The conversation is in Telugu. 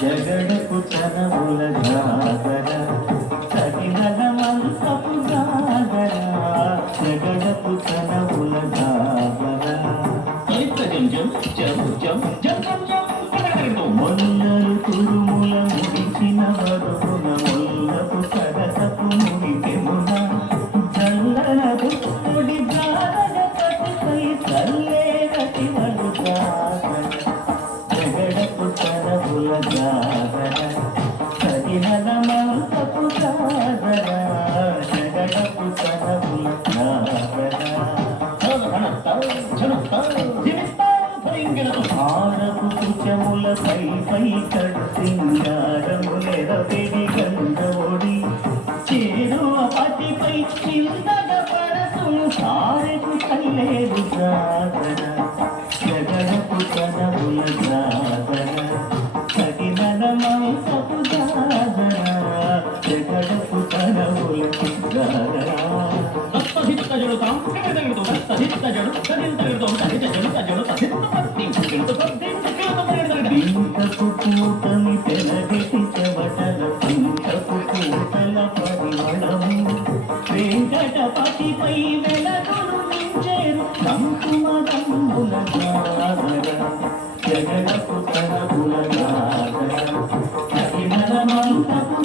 జగడపు తనముల జాగర సగినల మంతపు జాగర జగడపు తనముల జాగర మొల్లలు తురుముల ముడిచిన వరుణ మొల్లపు సరసపు ముడికెమున చల్లన దుక్కుడి జాగర పతిపై చల్లేరటి వడు జాగర జగడపు తనముల జాగర సగినల మంతపు జాగర జగడపు తనముల జాగర ఆరపు కుచముల పై కడు సింగారములెరపెడి గంధోడి చేరువ పతిపై చిందగ పరసును సారెకు కల్లేరు జాగర జగడపు తనముల జాగర సగినల మంతపు జాగర జగడపు తనముల జాగర పింతపు కూటమి తెలగటి చెమటల పింతపు కూటల పరిమళము వెంకటపతిపై వెలగొలు నించేరు కంకుమదంబుల జాగర జగడపు తనముల జాగర సగినల మంతపు